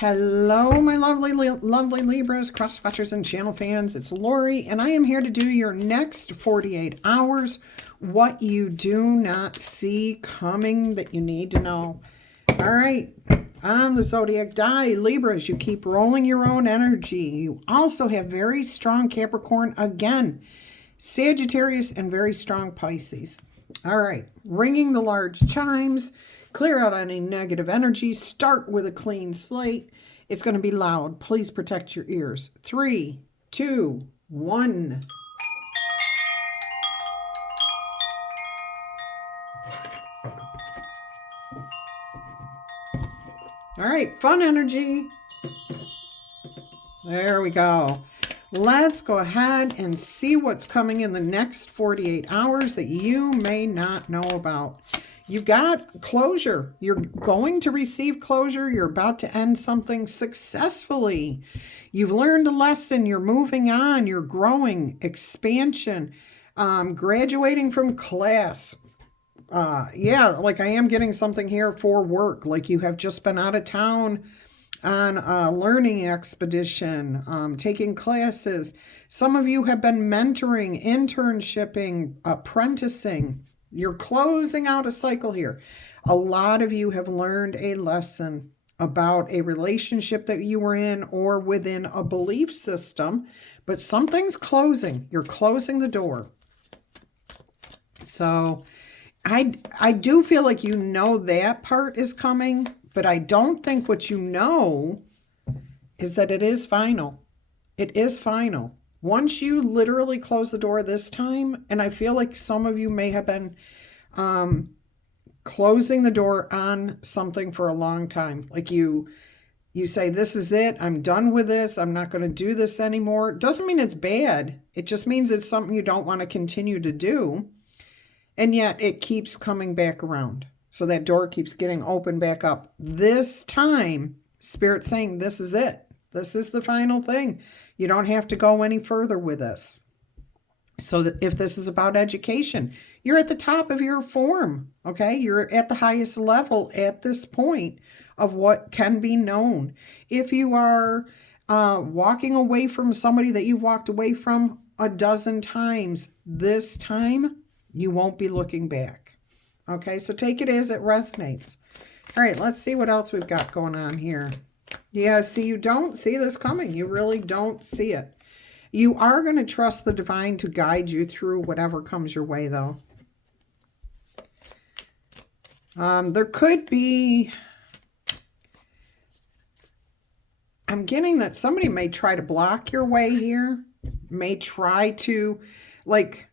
Hello, my lovely Libras, cross watchers, and channel fans. It's Laurie, and I am here to do your next 48 hours. What you do not see coming that you need to know. All right, on the zodiac die, Libras, you keep rolling your own energy. You also have very strong Capricorn again, Sagittarius, and very strong Pisces. All right, ringing the large chimes. Clear out any negative energy. Start with a clean slate. It's going to be loud. Please protect your ears. 3, 2, 1. All right, fun energy. There we go. Let's go ahead and see what's coming in the next 48 hours that you may not know about. You got closure. You're going to receive closure. You're about to end something successfully. You've learned a lesson. You're moving on. You're growing, expansion, graduating from class. Yeah, like I am getting something here for work. Like you have just been out of town on a learning expedition, taking classes. Some of you have been mentoring, internshipping, apprenticing. You're closing out a cycle here. A lot of you have learned a lesson about a relationship that you were in or within a belief system, but something's closing. You're closing the door. So I do feel like you know that part is coming, but I don't think what you know is that it is final. It is final. Once you literally close the door this time, and I feel like some of you may have been closing the door on something for a long time. Like you say, this is it. I'm done with this. I'm not going to do this anymore. Doesn't mean it's bad. It just means it's something you don't want to continue to do. And yet it keeps coming back around. So that door keeps getting opened back up. This time, Spirit's saying, this is it. This is the final thing. You don't have to go any further with this. So that if this is about education, you're at the top of your form, okay? You're at the highest level at this point of what can be known. If you are walking away from somebody that you've walked away from a dozen times, this time you won't be looking back. Okay, so take it as it resonates. All right, let's see what else we've got going on here. Yeah, see, you don't see this coming. You really don't see it. You are going to trust the divine to guide you through whatever comes your way, though. There could be... I'm getting that somebody may try to block your way here. May try to, like,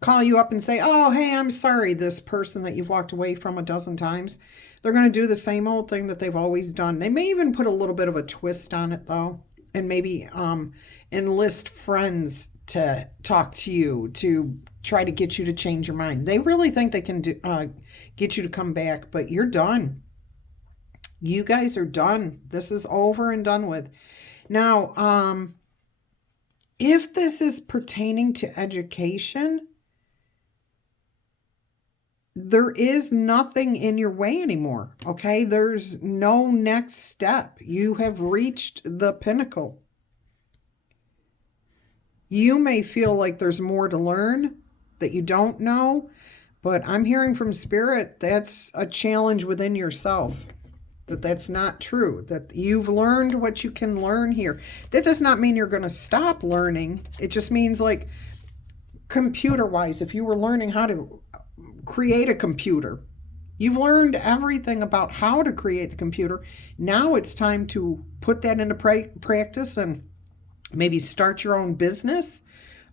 call you up and say, oh, hey, I'm sorry, this person that you've walked away from a dozen times. They're going to do the same old thing that they've always done. They may even put a little bit of a twist on it, though, and maybe enlist friends to talk to you, to try to get you to change your mind. They really think they can get you to come back, but you're done. You guys are done. This is over and done with. Now, if this is pertaining to education, there is nothing in your way anymore, okay? There's no next step. You have reached the pinnacle. You may feel like there's more to learn that you don't know, but I'm hearing from Spirit that's a challenge within yourself, that's not true, that you've learned what you can learn here. That does not mean you're going to stop learning. It just means, like, computer-wise, if you were learning how to create a computer, you've learned everything about how to create the computer. Now it's time to put that into practice and maybe start your own business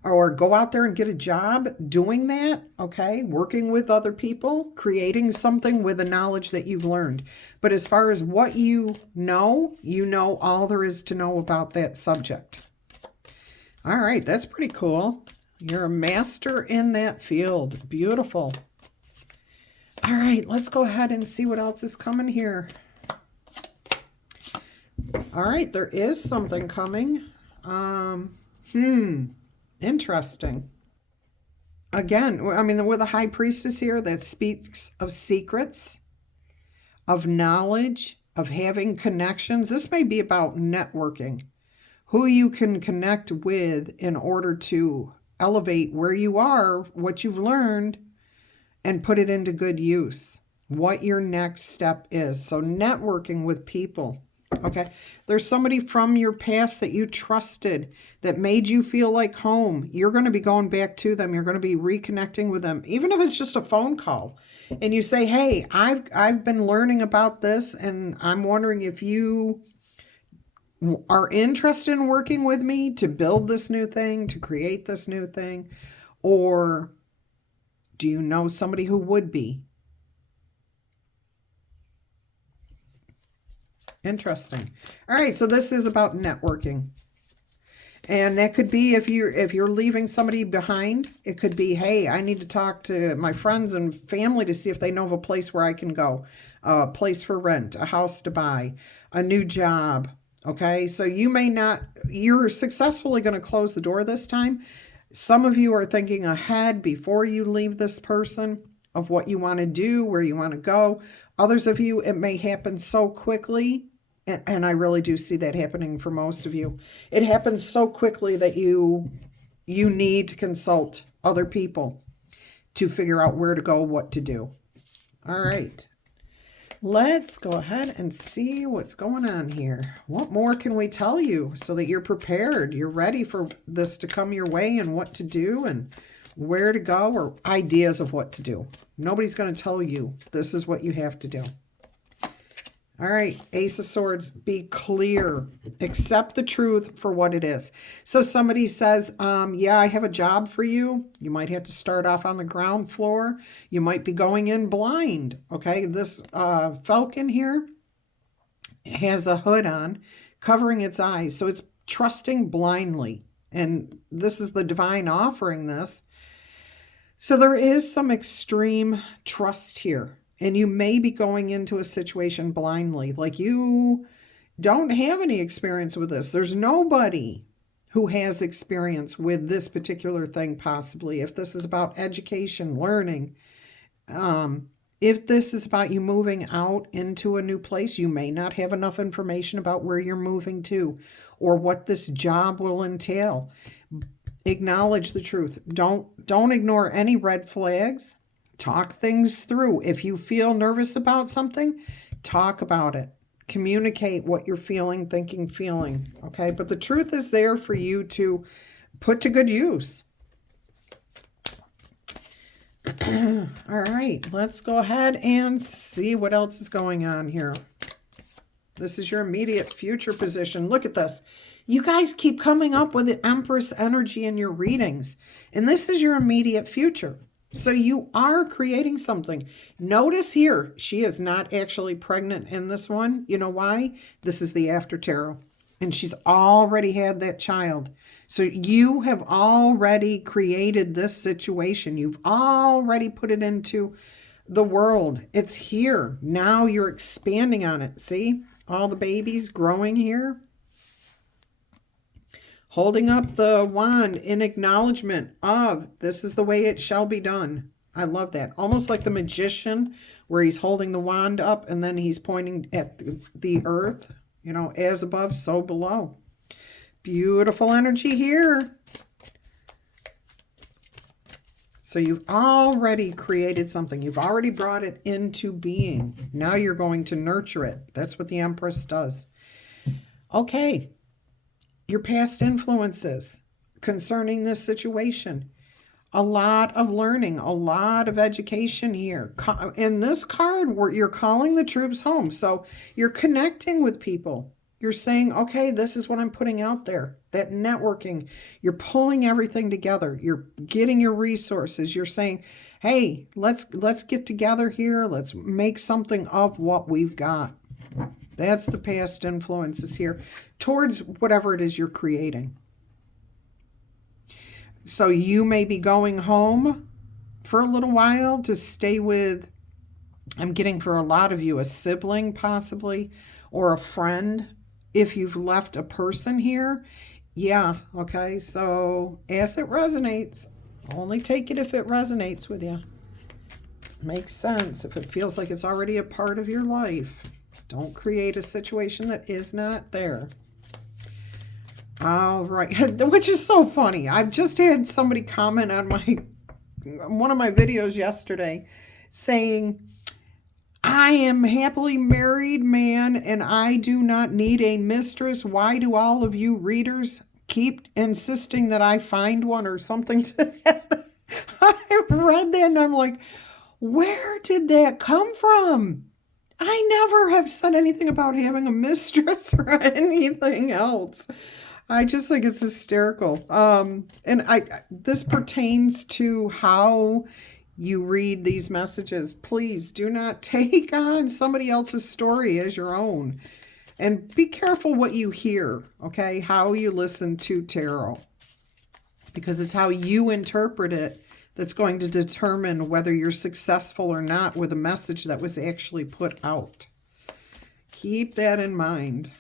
or go out there and get a job doing that, okay? Working with other people, creating something with the knowledge that you've learned. But as far as what you know all there is to know about that subject. All right, that's pretty cool. You're a master in that field. Beautiful. All right, let's go ahead and see what else is coming here. All right, there is something coming. Interesting. Again, I mean, with a high priestess here that speaks of secrets, of knowledge, of having connections. This may be about networking, who you can connect with in order to elevate where you are, what you've learned, and put it into good use, what your next step is. So networking with people, okay? There's somebody from your past that you trusted that made you feel like home. You're going to be going back to them. You're going to be reconnecting with them, even if it's just a phone call. And you say, hey, I've been learning about this, and I'm wondering if you are interested in working with me to build this new thing, to create this new thing, or do you know somebody who would be? Interesting. All right, so this is about networking. And that could be if you're leaving somebody behind, it could be, hey, I need to talk to my friends and family to see if they know of a place where I can go, a place for rent, a house to buy, a new job. Okay, so you're successfully going to close the door this time. Some of you are thinking ahead before you leave this person of what you want to do, where you want to go. Others of you, it may happen so quickly, and I really do see that happening for most of you. It happens so quickly that you need to consult other people to figure out where to go, what to do. All right. Let's go ahead and see what's going on here. What more can we tell you so that you're prepared? You're ready for this to come your way and what to do and where to go, or ideas of what to do. Nobody's going to tell you this is what you have to do. All right, Ace of Swords, be clear. Accept the truth for what it is. So somebody says, yeah, I have a job for you. You might have to start off on the ground floor. You might be going in blind, okay? This falcon here has a hood on covering its eyes, so it's trusting blindly. And this is the divine offering this. So there is some extreme trust here. And you may be going into a situation blindly, like you don't have any experience with this. There's nobody who has experience with this particular thing, possibly. If this is about education, learning, if this is about you moving out into a new place, you may not have enough information about where you're moving to or what this job will entail. Acknowledge the truth. Don't ignore any red flags. Talk things through. If you feel nervous about something, talk about it. Communicate what you're feeling, thinking, feeling. Okay? But the truth is there for you to put to good use. All right. Let's go ahead and see what else is going on here. This is your immediate future position. Look at this. You guys keep coming up with the Empress energy in your readings. And this is your immediate future. So you are creating something. Notice here, she is not actually pregnant in this one. You know why? This is the after tarot. And she's already had that child. So you have already created this situation. You've already put it into the world. It's here. Now you're expanding on it. See? All the babies growing here. Holding up the wand in acknowledgement of this is the way it shall be done. I love that. Almost like the magician where he's holding the wand up and then he's pointing at the earth, you know, as above, so below. Beautiful energy here. So you've already created something. You've already brought it into being. Now you're going to nurture it. That's what the Empress does. Okay. Your past influences concerning this situation. A lot of learning, a lot of education here. In this card, you're calling the troops home. So you're connecting with people. You're saying, okay, this is what I'm putting out there. That networking. You're pulling everything together. You're getting your resources. You're saying, hey, let's get together here. Let's make something of what we've got. That's the past influences here towards whatever it is you're creating. So you may be going home for a little while to stay with, I'm getting for a lot of you, a sibling possibly, or a friend. If you've left a person here, yeah, okay. So as it resonates, only take it if it resonates with you. Makes sense if it feels like it's already a part of your life. Don't create a situation that is not there. All right, which is so funny. I've just had somebody comment on one of my videos yesterday saying, I am happily married man and I do not need a mistress. Why do all of you readers keep insisting that I find one, or something to that? I read that and I'm like, where did that come from? I never have said anything about having a mistress or anything else. I just think it's hysterical. And this pertains to how you read these messages. Please do not take on somebody else's story as your own. And be careful what you hear, okay? How you listen to tarot. Because it's how you interpret it that's going to determine whether you're successful or not with a message that was actually put out. Keep that in mind.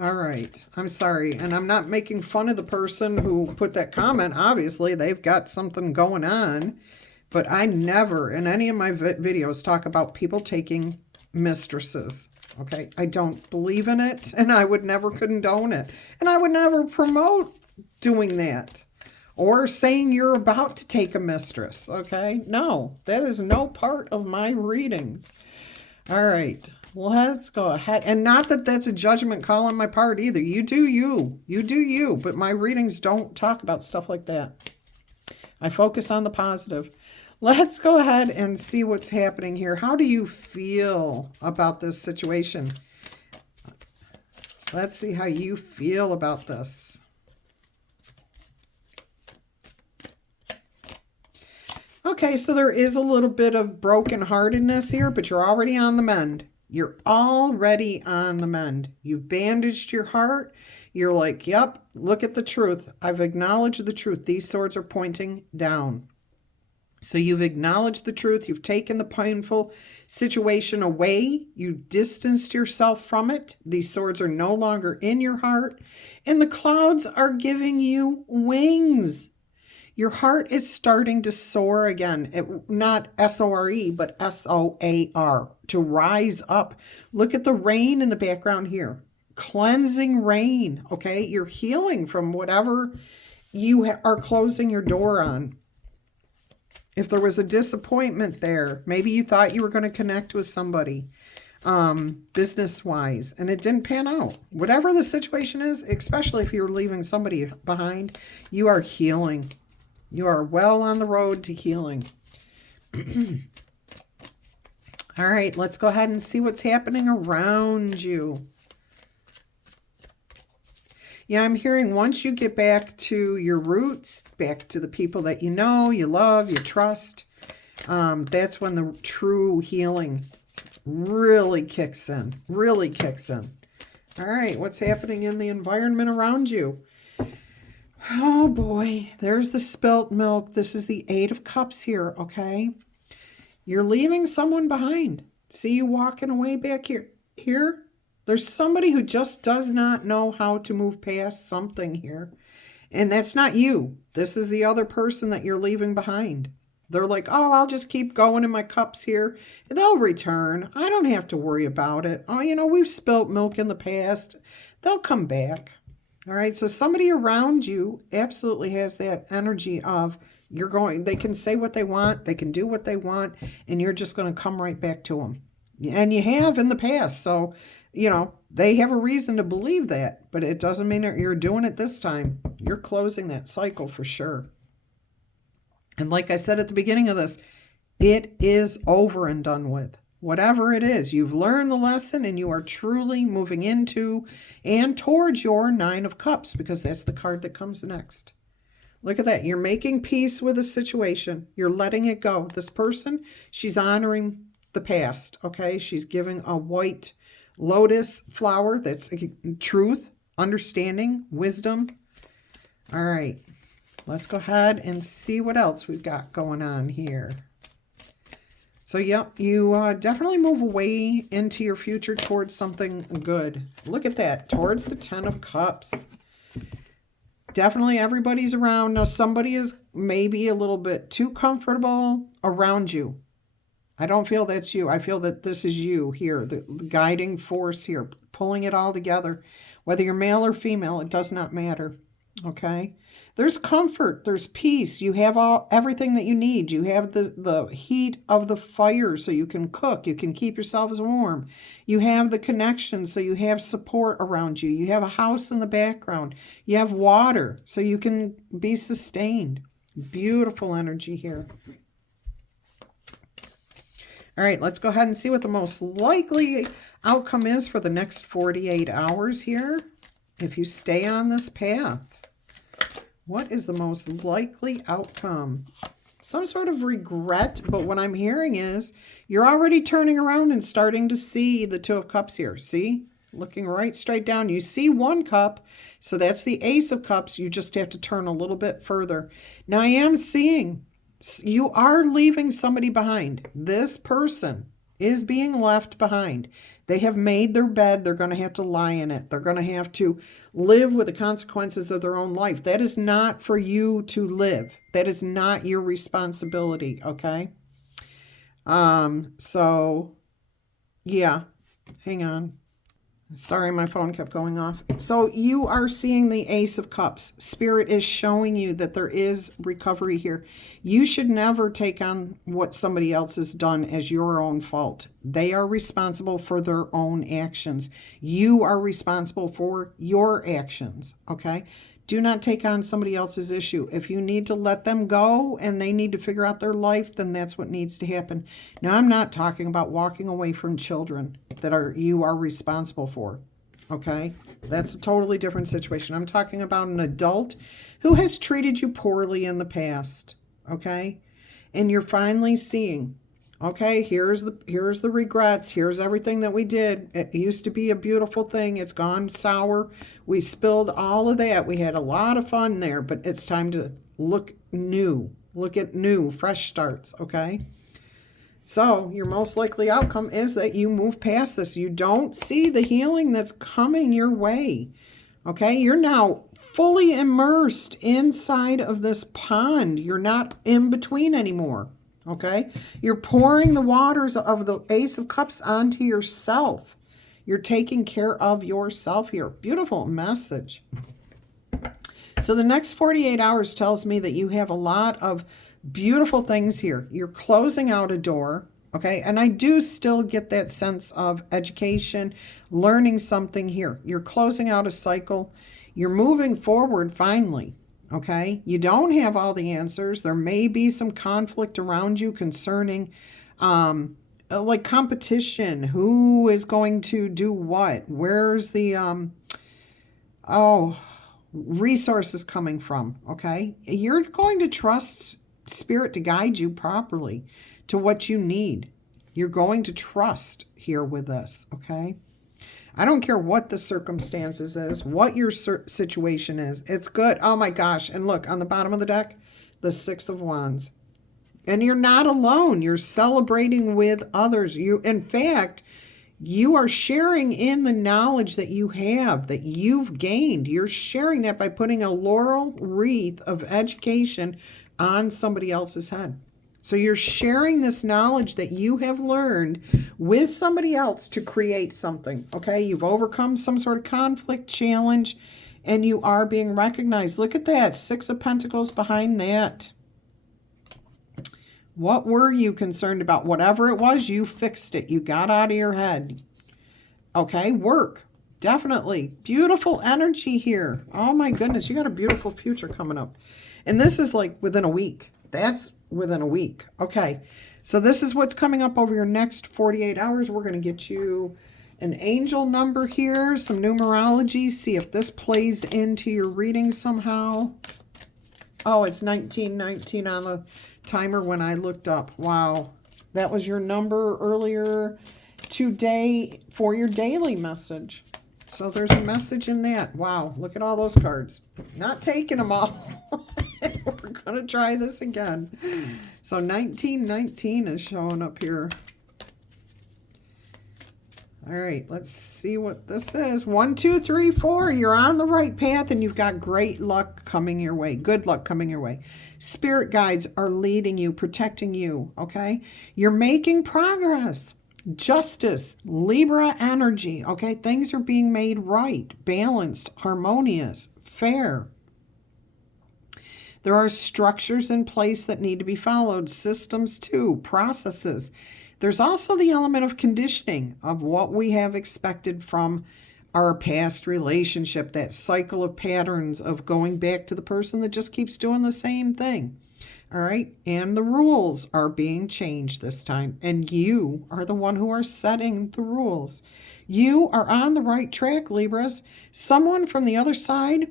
All right. I'm sorry. And I'm not making fun of the person who put that comment. Obviously, they've got something going on. But I never, in any of my videos, talk about people taking mistresses. Okay? I don't believe in it, and I would never condone it. And I would never promote doing that. Or saying you're about to take a mistress. Okay? No, that is no part of my readings. All right. Let's go ahead. And not that that's a judgment call on my part either. You do you. You do you. But my readings don't talk about stuff like that. I focus on the positive. Let's go ahead and see what's happening here. How do you feel about this situation? Let's see how you feel about this. Okay, so there is a little bit of brokenheartedness here, but you're already on the mend. You're already on the mend. You've bandaged your heart. You're like, yep, look at the truth. I've acknowledged the truth. These swords are pointing down. So you've acknowledged the truth. You've taken the painful situation away. You've distanced yourself from it. These swords are no longer in your heart. And the clouds are giving you wings. Your heart is starting to soar again. Not S-O-R-E, but S-O-A-R, to rise up. Look at the rain in the background here. Cleansing rain, okay? You're healing from whatever you are closing your door on. If there was a disappointment there, maybe you thought you were going to connect with somebody business-wise, and it didn't pan out. Whatever the situation is, especially if you're leaving somebody behind, you are healing. You are well on the road to healing. All right, let's go ahead and see what's happening around you. Yeah, I'm hearing once you get back to your roots, back to the people that you know, you love, you trust, that's when the true healing really kicks in, really kicks in. All right, what's happening in the environment around you? Oh boy, there's the spilt milk. This is the 8 of Cups here, okay? You're leaving someone behind. See you walking away back here. There's somebody who just does not know how to move past something here. And that's not you. This is the other person that you're leaving behind. They're like, oh, I'll just keep going in my cups here. They'll return. I don't have to worry about it. Oh, you know, we've spilt milk in the past. They'll come back. All right, so somebody around you absolutely has that energy of they can say what they want, they can do what they want, and you're just going to come right back to them. And you have in the past, so, you know, they have a reason to believe that, but it doesn't mean that you're doing it this time. You're closing that cycle for sure. And like I said at the beginning of this, it is over and done with. Whatever it is, you've learned the lesson and you are truly moving into and towards your 9 of Cups, because that's the card that comes next. Look at that. You're making peace with a situation. You're letting it go. This person, she's honoring the past, okay? She's giving a white lotus flower that's truth, understanding, wisdom. All right. Let's go ahead and see what else we've got going on here. So, yep, you definitely move away into your future towards something good. Look at that, towards the 10 of Cups. Definitely everybody's around. Now, somebody is maybe a little bit too comfortable around you. I don't feel that's you. I feel that this is you here, the guiding force here, pulling it all together. Whether you're male or female, it does not matter. Okay? There's comfort, there's peace. You have everything that you need. You have the heat of the fire so you can cook, you can keep yourselves warm. You have the connection so you have support around you. You have a house in the background. You have water so you can be sustained. Beautiful energy here. All right, let's go ahead and see what the most likely outcome is for the next 48 hours here. If you stay on this path, what is the most likely outcome? Some sort of regret, but what I'm hearing is you're already turning around and starting to see the Two of Cups here. See? Looking right straight down. You see one cup, so that's the Ace of Cups. You just have to turn a little bit further. Now, I am seeing you are leaving somebody behind. This person is being left behind. They have made their bed. They're going to have to lie in it. They're going to have to live with the consequences of their own life. That is not for you to live. That is not your responsibility, okay? So, yeah. Hang on. Sorry, my phone kept going off. So you are seeing the Ace of Cups. Spirit is showing you that there is recovery here. You should never take on what somebody else has done as your own fault. They are responsible for their own actions. You are responsible for your actions, okay? Do not take on somebody else's issue. If you need to let them go and they need to figure out their life, then that's what needs to happen. Now, I'm not talking about walking away from children that you are responsible for, okay? That's a totally different situation. I'm talking about an adult who has treated you poorly in the past, okay? And you're finally seeing, okay, here's the regrets. Here's everything that we did. It used to be a beautiful thing. It's gone sour. We spilled all of that. We had a lot of fun there, but it's time to look new. Look at new, fresh starts, okay? So your most likely outcome is that you move past this. You don't see the healing that's coming your way, okay? You're now fully immersed inside of this pond. You're not in between anymore. Okay, you're pouring the waters of the Ace of Cups onto yourself. You're taking care of yourself here. Beautiful message. So the next 48 hours tells me that you have a lot of beautiful things here. You're closing out a door, okay? And I do still get that sense of education, learning something here. You're closing out a cycle. You're moving forward finally. Okay, you don't have all the answers. There may be some conflict around you concerning like competition. Who is going to do what? Where's the resources coming from? Okay, you're going to trust Spirit to guide you properly to what you need. You're going to trust here with this, okay? I don't care what the circumstances is, what your situation is. It's good. Oh my gosh. And look, on the bottom of the deck, the Six of Wands. And you're not alone. You're celebrating with others. In fact, you are sharing in the knowledge that you have, that you've gained. You're sharing that by putting a laurel wreath of education on somebody else's head. So you're sharing this knowledge that you have learned with somebody else to create something, okay? You've overcome some sort of conflict, challenge, and you are being recognized. Look at that, Six of Pentacles behind that. What were you concerned about? Whatever it was, you fixed it. You got out of your head. Okay, work, definitely. Beautiful energy here. Oh my goodness, you got a beautiful future coming up. And this is like within a week. That's within a week. Okay, so this is what's coming up over your next 48 hours. We're going to get you an angel number here, some numerology, see if this plays into your reading somehow. Oh, it's 1919 on the timer when I looked up. Wow, that was your number earlier today for your daily message. So there's a message in that. Wow, look at all those cards. Not taking them all. We're going to try this again. So 1919 is showing up here. All right, let's see what this is. 1, 2, 3, 4. You're on the right path and you've got great luck coming your way. Good luck coming your way. Spirit guides are leading you, protecting you, okay? You're making progress. Justice, Libra energy, okay? Things are being made right, balanced, harmonious, fair. There are structures in place that need to be followed, systems too, processes. There's also the element of conditioning of what we have expected from our past relationship, that cycle of patterns of going back to the person that just keeps doing the same thing. All right. And the rules are being changed this time. And you are the one who are setting the rules. You are on the right track, Libras. Someone from the other side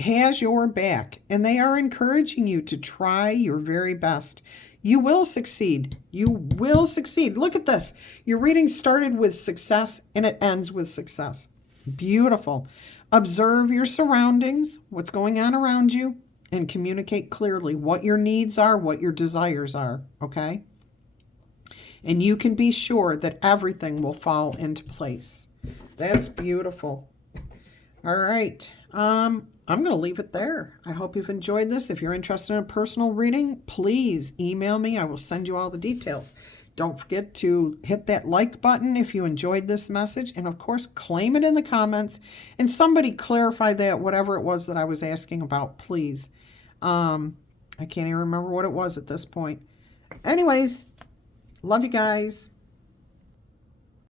has your back and they are encouraging you to try your very best. You will succeed. You will succeed. Look at this. Your reading started with success and it ends with success. Beautiful. Observe your surroundings, what's going on around you, and communicate clearly what your needs are, what your desires are, okay? And you can be sure that everything will fall into place. That's beautiful. All right. I'm going to leave it there. I hope you've enjoyed this. If you're interested in a personal reading, please email me. I will send you all the details. Don't forget to hit that like button if you enjoyed this message. And of course, claim it in the comments. And somebody clarify that, whatever it was that I was asking about, please. I can't even remember what it was at this point. Anyways, love you guys.